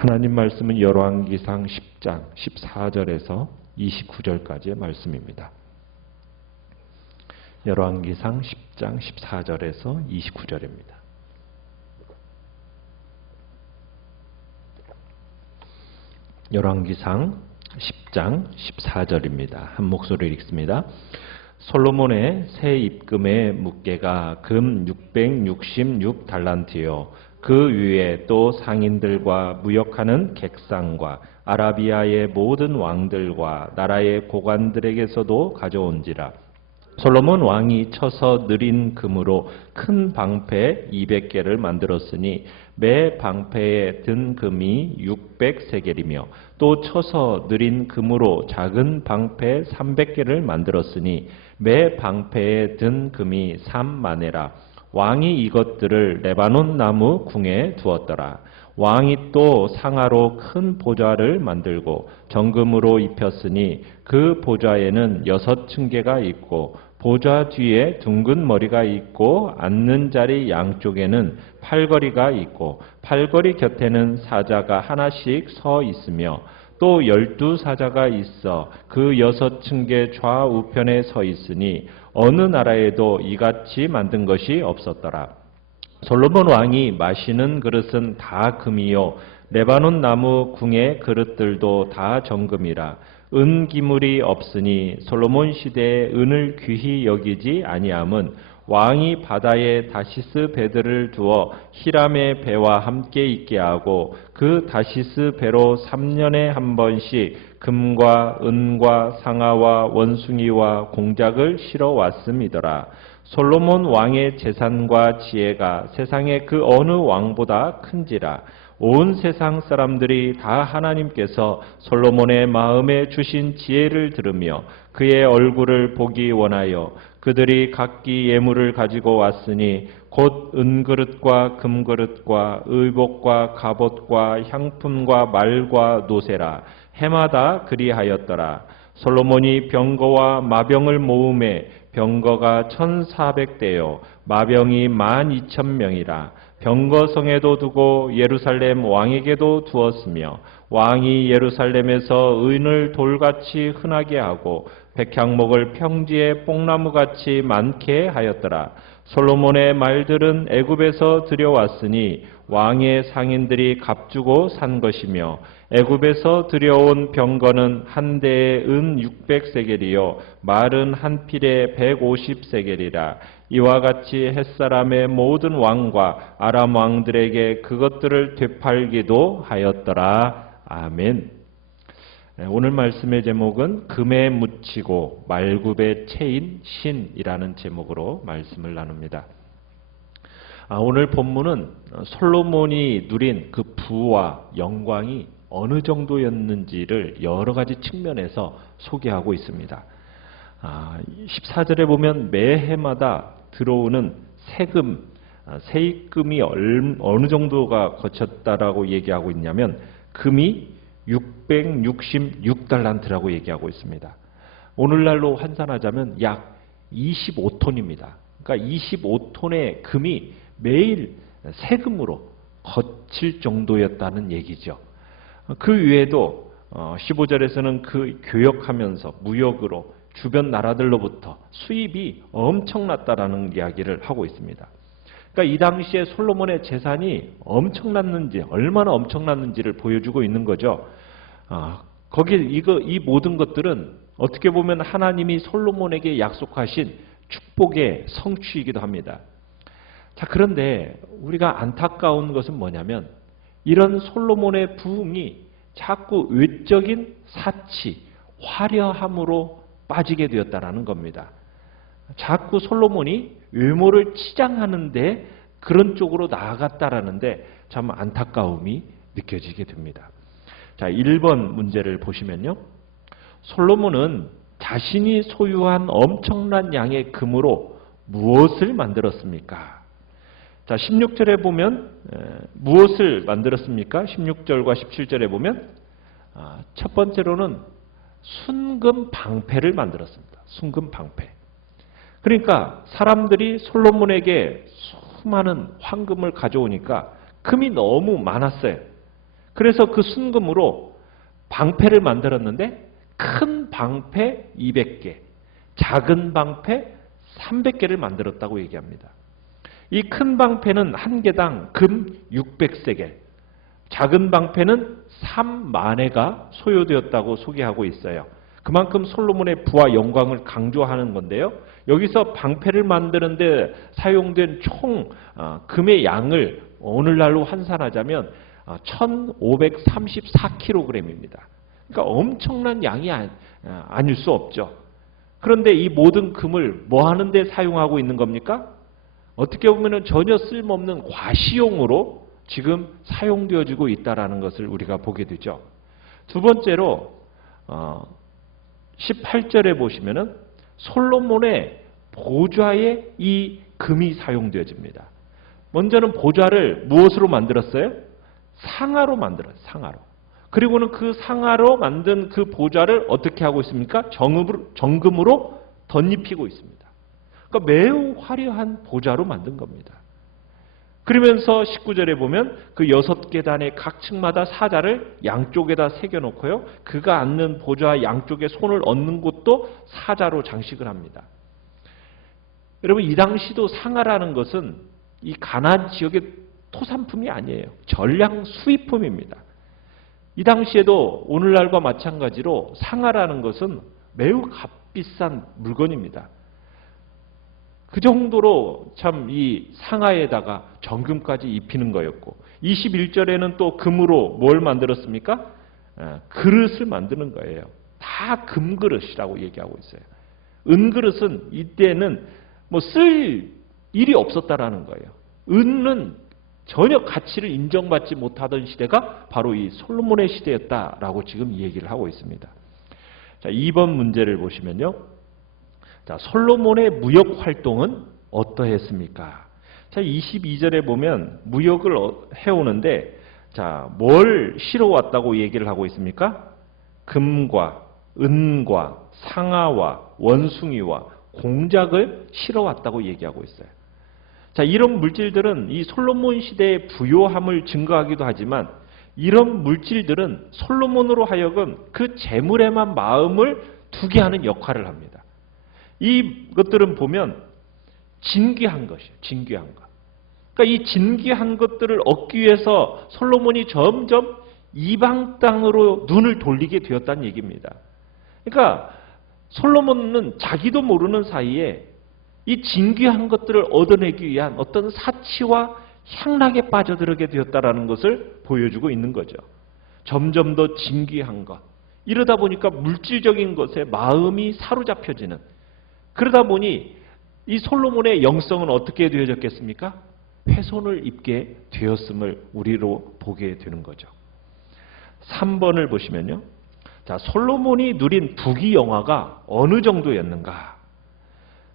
하나님 말씀은 열왕기상 10장 14절에서 29절까지의 말씀입니다. 열왕기상 10장 14절에서 29절입니다. 열왕기상 10장 14절입니다. 한 목소리로 읽습니다. 솔로몬의 새 입금의 묵계가 금 666달란트요. 그 위에 또 상인들과 무역하는 객상과 아라비아의 모든 왕들과 나라의 고관들에게서도 가져온지라. 솔로몬 왕이 쳐서 느린 금으로 큰 방패 200개를 만들었으니 매 방패에 든 금이 600세겔이며 또 쳐서 느린 금으로 작은 방패 300개를 만들었으니 매 방패에 든 금이 3만에라. 왕이 이것들을 레바논 나무 궁에 두었더라. 왕이 또 상아로 큰 보좌를 만들고 정금으로 입혔으니 그 보좌에는 6층계가 있고 보좌 뒤에 둥근 머리가 있고 앉는 자리 양쪽에는 팔걸이가 있고 팔걸이 곁에는 사자가 하나씩 서 있으며 또 12사자가 있어 그 6층계 좌우편에 서 있으니 어느 나라에도 이같이 만든 것이 없었더라. 솔로몬 왕이 마시는 그릇은 다 금이요 레바논 나무 궁의 그릇들도 다 정금이라. 은 기물이 없으니 솔로몬 시대에 은을 귀히 여기지 아니함은 왕이 바다에 다시스 배들을 두어 히람의 배와 함께 있게 하고 그 다시스 배로 3년에 한 번씩 금과 은과 상아와 원숭이와 공작을 실어 왔음이더라. 솔로몬 왕의 재산과 지혜가 세상의 그 어느 왕보다 큰지라. 온 세상 사람들이 다 하나님께서 솔로몬의 마음에 주신 지혜를 들으며 그의 얼굴을 보기 원하여 그들이 각기 예물을 가지고 왔으니 곧 은그릇과 금그릇과 의복과 갑옷과 향품과 말과 노새라. 해마다 그리하였더라. 솔로몬이 병거와 마병을 모음에 병거가 1400대요 마병이 12,000명이라. 병거성에도 두고 예루살렘 왕에게도 두었으며 왕이 예루살렘에서 은을 돌같이 흔하게 하고 백향목을 평지에 뽕나무같이 많게 하였더라. 솔로몬의 말들은 애굽에서 들여왔으니 왕의 상인들이 값주고 산 것이며 애굽에서 들여온 병거는 한 대에 은 600세겔이요 말은 한 필에 150세겔이라. 이와 같이 햇사람의 모든 왕과 아람 왕들에게 그것들을 되팔기도 하였더라. 아멘. 오늘 말씀의 제목은 금에 묻히고 말굽에 채인 신이라는 제목으로 말씀을 나눕니다. 오늘 본문은 솔로몬이 누린 그 부와 영광이 어느 정도였는지를 여러 가지 측면에서 소개하고 있습니다. 14절에 보면 매해마다 들어오는 세금, 세입금이 어느 정도가 거쳤다라고 얘기하고 있냐면 금이 666달란트라고 얘기하고 있습니다. 오늘날로 환산하자면 약 25톤입니다. 그러니까 25톤의 금이 매일 세금으로 거칠 정도였다는 얘기죠. 그 외에도 15절에서는 그 교역하면서 무역으로 주변 나라들로부터 수입이 엄청났다라는 이야기를 하고 있습니다. 그러니까 이 당시에 솔로몬의 재산이 엄청났는지 얼마나 엄청났는지를 보여주고 있는 거죠. 이 모든 것들은 어떻게 보면 하나님이 솔로몬에게 약속하신 축복의 성취이기도 합니다. 자, 그런데 우리가 안타까운 것은 뭐냐면 이런 솔로몬의 부흥이 자꾸 외적인 사치, 화려함으로 빠지게 되었다라는 겁니다. 자꾸 솔로몬이 외모를 치장하는데 그런 쪽으로 나아갔다라는데 참 안타까움이 느껴지게 됩니다. 자, 1번 문제를 보시면요. 솔로몬은 자신이 소유한 엄청난 양의 금으로 무엇을 만들었습니까? 자, 16절에 보면 무엇을 만들었습니까? 16절과 17절에 보면 첫 번째로는 순금 방패를 만들었습니다. 순금 방패. 그러니까 사람들이 솔로몬에게 수많은 황금을 가져오니까 금이 너무 많았어요. 그래서 그 순금으로 방패를 만들었는데 큰 방패 200개, 작은 방패 300개를 만들었다고 얘기합니다. 이 큰 방패는 한 개당 금 600세겔, 작은 방패는 3만회가 소요되었다고 소개하고 있어요. 그만큼 솔로몬의 부와 영광을 강조하는 건데요. 여기서 방패를 만드는데 사용된 총 금의 양을 오늘날로 환산하자면 1534kg입니다. 그러니까 엄청난 양이 아닐 수 없죠. 그런데 이 모든 금을 뭐 하는 데 사용하고 있는 겁니까? 어떻게 보면 전혀 쓸모없는 과시용으로 지금 사용되어지고 있다는 것을 우리가 보게 되죠. 두 번째로 18절에 보시면은 솔로몬의 보좌에 이 금이 사용되어집니다. 먼저는 보좌를 무엇으로 만들었어요? 상아로 만들었어요. 상아로. 그리고는 그 상아로 만든 그 보좌를 어떻게 하고 있습니까? 정금으로 덧입히고 있습니다. 그러니까 매우 화려한 보좌로 만든 겁니다. 그러면서 19절에 보면 그 6계단의 각 층마다 사자를 양쪽에다 새겨놓고요. 그가 앉는 보좌 양쪽에 손을 얹는 곳도 사자로 장식을 합니다. 여러분, 이 당시도 상아라는 것은 이 가나안 지역의 토산품이 아니에요. 전량 수입품입니다. 이 당시에도 오늘날과 마찬가지로 상아라는 것은 매우 값비싼 물건입니다. 그 정도로 참 이 상아에다가 정금까지 입히는 거였고, 21절에는 또 금으로 뭘 만들었습니까? 그릇을 만드는 거예요. 다 금그릇이라고 얘기하고 있어요. 은그릇은 이때는 뭐 쓸 일이 없었다라는 거예요. 은은 전혀 가치를 인정받지 못하던 시대가 바로 이 솔로몬의 시대였다라고 지금 얘기를 하고 있습니다. 자, 2번 문제를 보시면요. 자, 솔로몬의 무역 활동은 어떠했습니까? 자, 22절에 보면 무역을 해오는데, 자, 뭘 실어왔다고 얘기를 하고 있습니까? 금과 은과 상아와 원숭이와 공작을 실어왔다고 얘기하고 있어요. 자, 이런 물질들은 이 솔로몬 시대의 부요함을 증거하기도 하지만, 이런 물질들은 솔로몬으로 하여금 그 재물에만 마음을 두게 하는 역할을 합니다. 이것들은 보면 진귀한 것이에요. 진귀한 것. 그러니까 이 진귀한 것들을 얻기 위해서 솔로몬이 점점 이방 땅으로 눈을 돌리게 되었다는 얘기입니다. 그러니까 솔로몬은 자기도 모르는 사이에 이 진귀한 것들을 얻어내기 위한 어떤 사치와 향락에 빠져들게 되었다는 것을 보여주고 있는 거죠. 점점 더 진귀한 것. 이러다 보니까 물질적인 것에 마음이 사로잡혀지는, 그러다 보니 이 솔로몬의 영성은 어떻게 되어졌겠습니까? 훼손을 입게 되었음을 우리로 보게 되는 거죠. 3번을 보시면요. 자, 솔로몬이 누린 부귀영화가 어느 정도였는가?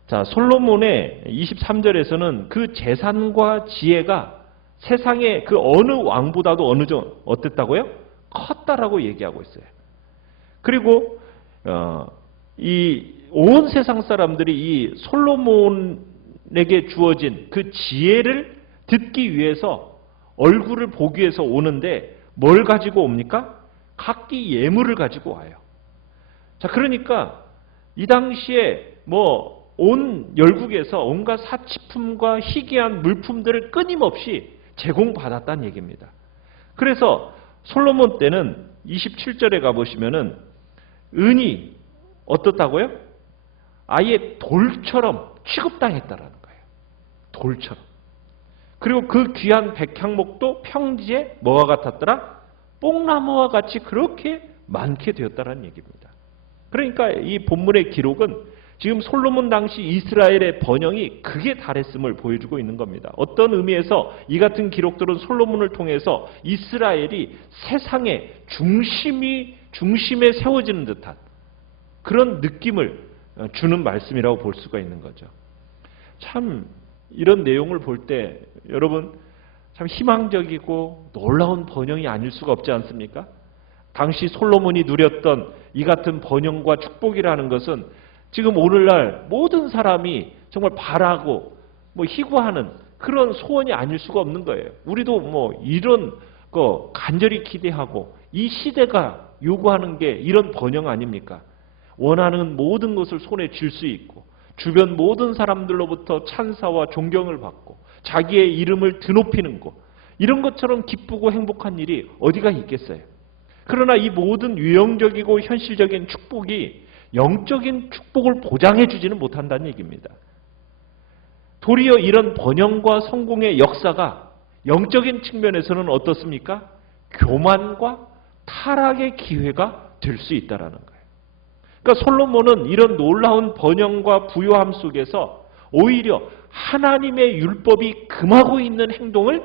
자, 솔로몬의 23절에서는 그 재산과 지혜가 세상의 그 어느 왕보다도 어땠다고요? 컸다라고 얘기하고 있어요. 그리고 이 온 세상 사람들이 이 솔로몬에게 주어진 그 지혜를 듣기 위해서, 얼굴을 보기 위해서 오는데 뭘 가지고 옵니까? 각기 예물을 가지고 와요. 자, 그러니까 이 당시에 뭐 온 열국에서 온갖 사치품과 희귀한 물품들을 끊임없이 제공받았다는 얘기입니다. 그래서 솔로몬 때는 27절에 가보시면은 은이 어떻다고요? 아예 돌처럼 취급당했다라는 거예요. 돌처럼. 그리고 그 귀한 백향목도 평지에 뭐와 같았더라? 뽕나무와 같이 그렇게 많게 되었다는 얘기입니다. 그러니까 이 본문의 기록은 지금 솔로몬 당시 이스라엘의 번영이 극에 달했음을 보여주고 있는 겁니다. 어떤 의미에서 이 같은 기록들은 솔로몬을 통해서 이스라엘이 세상의 중심에 세워지는 듯한 그런 느낌을 주는 말씀이라고 볼 수가 있는 거죠. 참 이런 내용을 볼 때 여러분 참 희망적이고 놀라운 번영이 아닐 수가 없지 않습니까? 당시 솔로몬이 누렸던 이 같은 번영과 축복이라는 것은 지금 오늘날 모든 사람이 정말 바라고 희구하는 그런 소원이 아닐 수가 없는 거예요. 우리도 이런 간절히 기대하고 이 시대가 요구하는 게 이런 번영 아닙니까? 원하는 모든 것을 손에 쥘 수 있고 주변 모든 사람들로부터 찬사와 존경을 받고 자기의 이름을 드높이는 것, 이런 것처럼 기쁘고 행복한 일이 어디가 있겠어요? 그러나 이 모든 유형적이고 현실적인 축복이 영적인 축복을 보장해 주지는 못한다는 얘기입니다. 도리어 이런 번영과 성공의 역사가 영적인 측면에서는 어떻습니까? 교만과 타락의 기회가 될 수 있다는 거예요. 그러니까 솔로몬은 이런 놀라운 번영과 부요함 속에서 오히려 하나님의 율법이 금하고 있는 행동을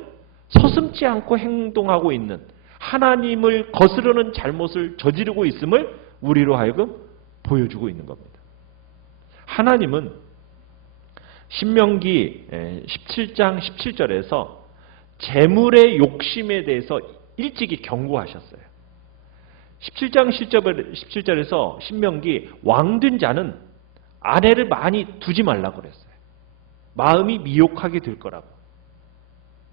서슴지 않고 행동하고 있는, 하나님을 거스르는 잘못을 저지르고 있음을 우리로 하여금 보여주고 있는 겁니다. 하나님은 신명기 17장 17절에서 재물의 욕심에 대해서 일찍이 경고하셨어요. 17장 17절에서 신명기 왕된 자는 아내를 많이 두지 말라고 그랬어요. 마음이 미혹하게 될 거라고.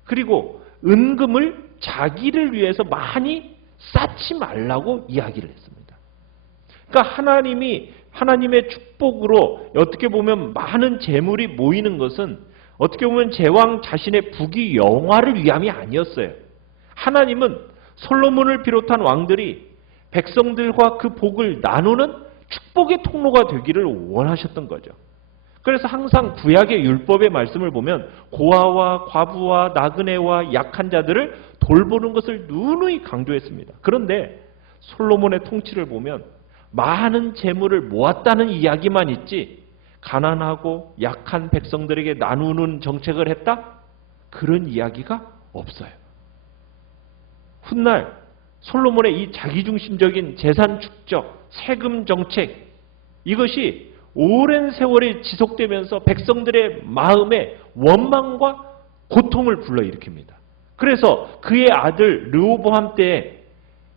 그리고 은금을 자기를 위해서 많이 쌓지 말라고 이야기를 했습니다. 그러니까 하나님의 축복으로 어떻게 보면 많은 재물이 모이는 것은 어떻게 보면 제왕 자신의 부귀 영화를 위함이 아니었어요. 하나님은 솔로몬을 비롯한 왕들이 백성들과 그 복을 나누는 축복의 통로가 되기를 원하셨던 거죠. 그래서 항상 구약의 율법의 말씀을 보면 고아와 과부와 나그네와 약한 자들을 돌보는 것을 누누이 강조했습니다. 그런데 솔로몬의 통치를 보면 많은 재물을 모았다는 이야기만 있지 가난하고 약한 백성들에게 나누는 정책을 했다? 그런 이야기가 없어요. 훗날 솔로몬의 이 자기중심적인 재산 축적, 세금 정책, 이것이 오랜 세월이 지속되면서 백성들의 마음에 원망과 고통을 불러일으킵니다. 그래서 그의 아들 르호보암 때에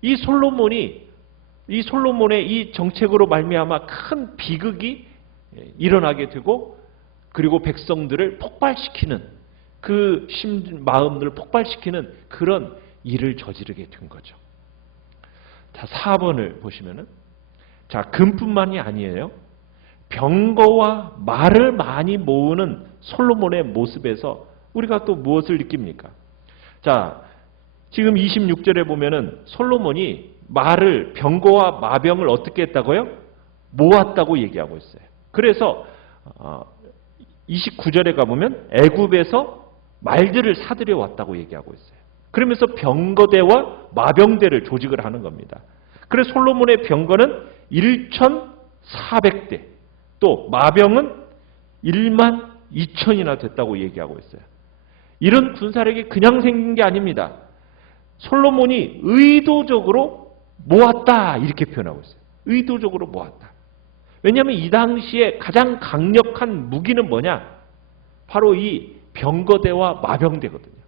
이 솔로몬의 이 정책으로 말미암아 큰 비극이 일어나게 되고, 그리고 백성들을 폭발시키는, 그 마음들을 폭발시키는 그런 일을 저지르게 된 거죠. 자, 4번을 보시면은, 자, 금뿐만이 아니에요. 병거와 말을 많이 모으는 솔로몬의 모습에서 우리가 또 무엇을 느낍니까? 자, 지금 26절에 보면은 솔로몬이 병거와 마병을 어떻게 했다고요? 모았다고 얘기하고 있어요. 그래서 29절에 가보면 애굽에서 말들을 사들여 왔다고 얘기하고 있어요. 그러면서 병거대와 마병대를 조직을 하는 겁니다. 그래서 솔로몬의 병거는 1,400대, 또 마병은 1만 2천이나 됐다고 얘기하고 있어요. 이런 군사력이 그냥 생긴 게 아닙니다. 솔로몬이 의도적으로 모았다, 이렇게 표현하고 있어요. 의도적으로 모았다. 왜냐하면 이 당시에 가장 강력한 무기는 뭐냐? 바로 이 병거대와 마병대거든요.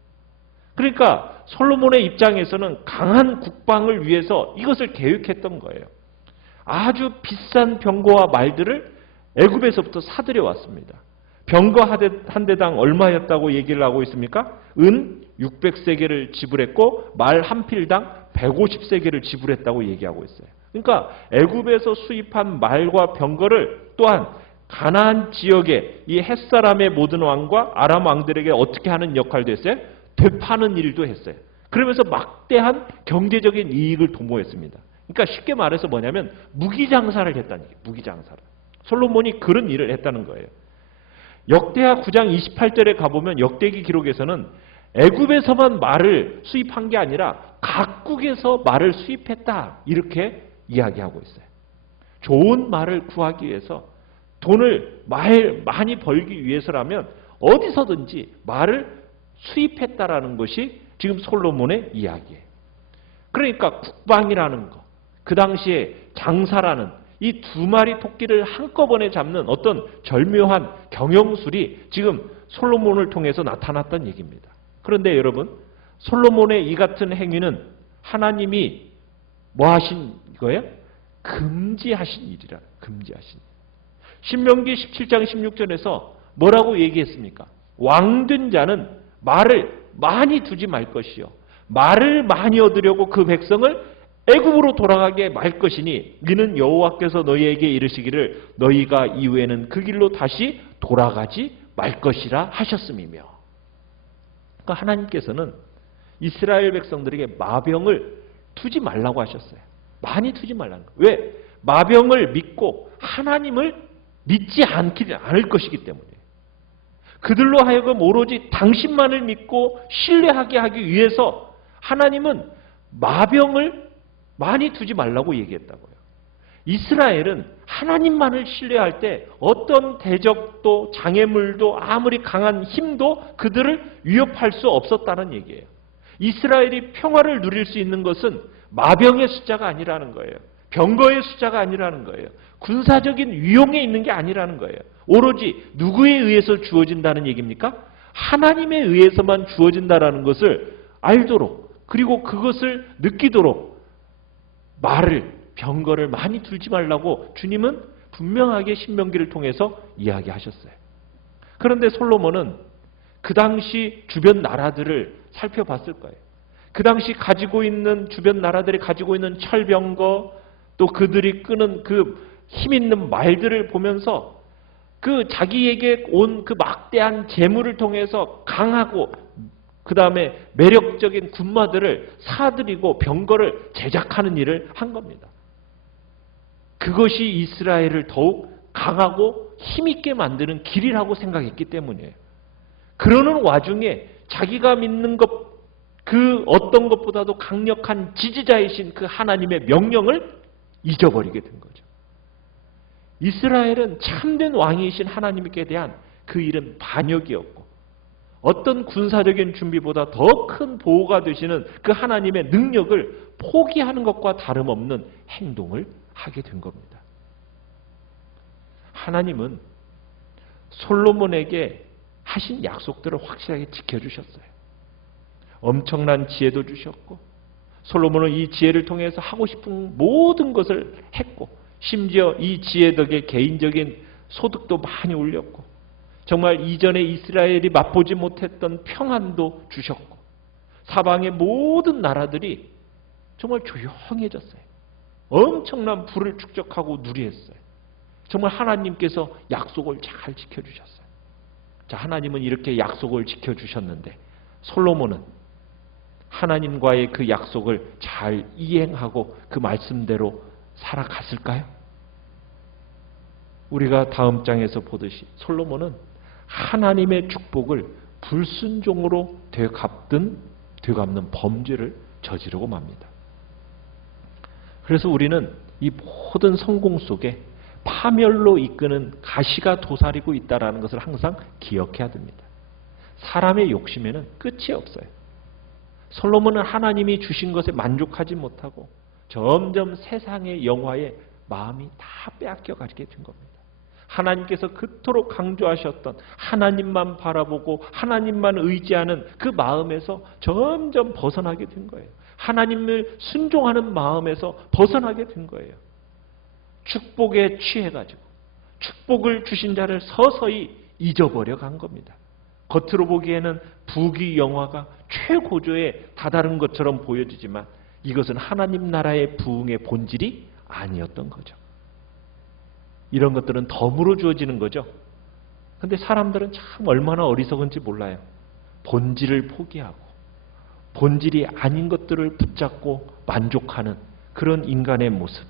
그러니까 솔로몬의 입장에서는 강한 국방을 위해서 이것을 계획했던 거예요. 아주 비싼 병거와 말들을 애굽에서부터 사들여 왔습니다. 병거 한 대당 얼마였다고 얘기를 하고 있습니까? 은 600세겔을 지불했고 말 한 필당 150세겔을 지불했다고 얘기하고 있어요. 그러니까 애굽에서 수입한 말과 병거를 또한 가나안 지역의 이 햇사람의 모든 왕과 아람 왕들에게 어떻게 하는 역할도 했어요? 되파는 일도 했어요. 그러면서 막대한 경제적인 이익을 도모했습니다. 그러니까 쉽게 말해서 뭐냐면 무기장사를 했다는 얘기예요. 무기장사를. 솔로몬이 그런 일을 했다는 거예요. 역대하 9장 28절에 가보면 역대기 기록에서는 애굽에서만 말을 수입한 게 아니라 각국에서 말을 수입했다, 이렇게 이야기하고 있어요. 좋은 말을 구하기 위해서, 돈을 많이 벌기 위해서라면 어디서든지 말을 수입했다라는 것이 지금 솔로몬의 이야기예요. 그러니까 국방이라는 것, 그 당시에 장사라는 이 두 마리 토끼를 한꺼번에 잡는 어떤 절묘한 경영술이 지금 솔로몬을 통해서 나타났던 얘기입니다. 그런데 여러분, 솔로몬의 이 같은 행위는 하나님이 뭐 하신 거예요? 금지하신 일이라. 금지하신 일. 신명기 17장 16절에서 뭐라고 얘기했습니까? 왕된 자는 말을 많이 두지 말 것이요, 말을 많이 얻으려고 그 백성을 애굽으로 돌아가게 말 것이니 이는 여호와께서 너희에게 이르시기를 너희가 이후에는 그 길로 다시 돌아가지 말 것이라 하셨음이며. 그러니까 하나님께서는 이스라엘 백성들에게 마병을 두지 말라고 하셨어요. 많이 두지 말라는 거예요. 왜? 마병을 믿고 하나님을 믿지 않을 것이기 때문이에요. 그들로 하여금 오로지 당신만을 믿고 신뢰하게 하기 위해서 하나님은 마병을 많이 두지 말라고 얘기했다고요. 이스라엘은 하나님만을 신뢰할 때 어떤 대적도 장애물도 아무리 강한 힘도 그들을 위협할 수 없었다는 얘기예요. 이스라엘이 평화를 누릴 수 있는 것은 마병의 숫자가 아니라는 거예요. 병거의 숫자가 아니라는 거예요. 군사적인 위용에 있는 게 아니라는 거예요. 오로지 누구에 의해서 주어진다는 얘기입니까? 하나님에 의해서만 주어진다는 것을 알도록, 그리고 그것을 느끼도록 병거를 많이 들지 말라고 주님은 분명하게 신명기를 통해서 이야기하셨어요. 그런데 솔로몬은 그 당시 주변 나라들을 살펴봤을 거예요. 그 당시 가지고 있는 주변 나라들이 가지고 있는 철병거, 또 그들이 끄는 그 힘 있는 말들을 보면서 그 자기에게 온 그 막대한 재물을 통해서 강하고 그 다음에 매력적인 군마들을 사들이고 병거를 제작하는 일을 한 겁니다. 그것이 이스라엘을 더욱 강하고 힘있게 만드는 길이라고 생각했기 때문이에요. 그러는 와중에 자기가 믿는 것, 그 어떤 것보다도 강력한 지지자이신 그 하나님의 명령을 잊어버리게 된 거죠. 이스라엘은 참된 왕이신 하나님께 대한 그 일은 반역이었고, 어떤 군사적인 준비보다 더 큰 보호가 되시는 그 하나님의 능력을 포기하는 것과 다름없는 행동을 하게 된 겁니다. 하나님은 솔로몬에게 하신 약속들을 확실하게 지켜주셨어요. 엄청난 지혜도 주셨고, 솔로몬은 이 지혜를 통해서 하고 싶은 모든 것을 했고, 심지어 이 지혜 덕에 개인적인 소득도 많이 올렸고, 정말 이전에 이스라엘이 맛보지 못했던 평안도 주셨고, 사방의 모든 나라들이 정말 조용해졌어요. 엄청난 부를 축적하고 누리했어요. 정말 하나님께서 약속을 잘 지켜주셨어요. 자, 하나님은 이렇게 약속을 지켜주셨는데 솔로몬은 하나님과의 그 약속을 잘 이행하고 그 말씀대로 살아갔을까요? 우리가 다음 장에서 보듯이 솔로몬은 하나님의 축복을 불순종으로 되갚는 범죄를 저지르고 맙니다. 그래서 우리는 이 모든 성공 속에 파멸로 이끄는 가시가 도사리고 있다는 것을 항상 기억해야 됩니다. 사람의 욕심에는 끝이 없어요. 솔로몬은 하나님이 주신 것에 만족하지 못하고 점점 세상의 영화에 마음이 다 빼앗겨가게 된 겁니다. 하나님께서 그토록 강조하셨던 하나님만 바라보고 하나님만 의지하는 그 마음에서 점점 벗어나게 된 거예요. 하나님을 순종하는 마음에서 벗어나게 된 거예요. 축복에 취해가지고 축복을 주신 자를 서서히 잊어버려 간 겁니다. 겉으로 보기에는 부귀영화가 최고조에 다다른 것처럼 보여지지만 이것은 하나님 나라의 부흥의 본질이 아니었던 거죠. 이런 것들은 덤으로 주어지는 거죠. 그런데 사람들은 참 얼마나 어리석은지 몰라요. 본질을 포기하고 본질이 아닌 것들을 붙잡고 만족하는 그런 인간의 모습.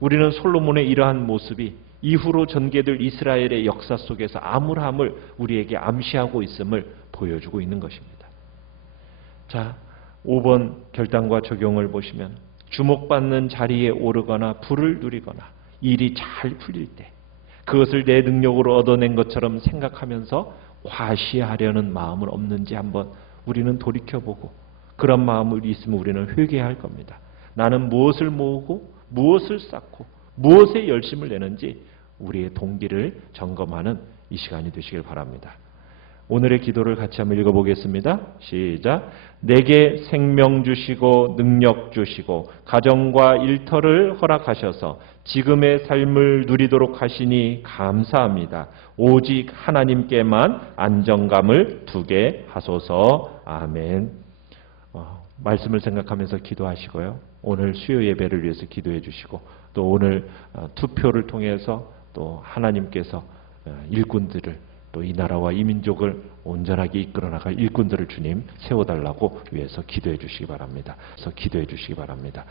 우리는 솔로몬의 이러한 모습이 이후로 전개될 이스라엘의 역사 속에서 암울함을 우리에게 암시하고 있음을 보여주고 있는 것입니다. 자, 5번 결단과 적용을 보시면 주목받는 자리에 오르거나 부를 누리거나 일이 잘 풀릴 때 그것을 내 능력으로 얻어낸 것처럼 생각하면서 과시하려는 마음은 없는지 한번 우리는 돌이켜보고, 그런 마음을 있으면 우리는 회개할 겁니다. 나는 무엇을 모으고 무엇을 쌓고 무엇에 열심을 내는지 우리의 동기를 점검하는 이 시간이 되시길 바랍니다. 오늘의 기도를 같이 한번 읽어보겠습니다. 시작. 내게 생명 주시고 능력 주시고 가정과 일터를 허락하셔서 지금의 삶을 누리도록 하시니 감사합니다. 오직 하나님께만 안정감을 두게 하소서. 아멘. 말씀을 생각하면서 기도하시고요. 오늘 수요 예배를 위해서 기도해 주시고 또 오늘 투표를 통해서 또 하나님께서 일꾼들을 또 이 나라와 이 민족을 온전하게 이끌어 나갈 일꾼들을 주님 세워달라고 위해서 기도해 주시기 바랍니다. 그래서 기도해 주시기 바랍니다.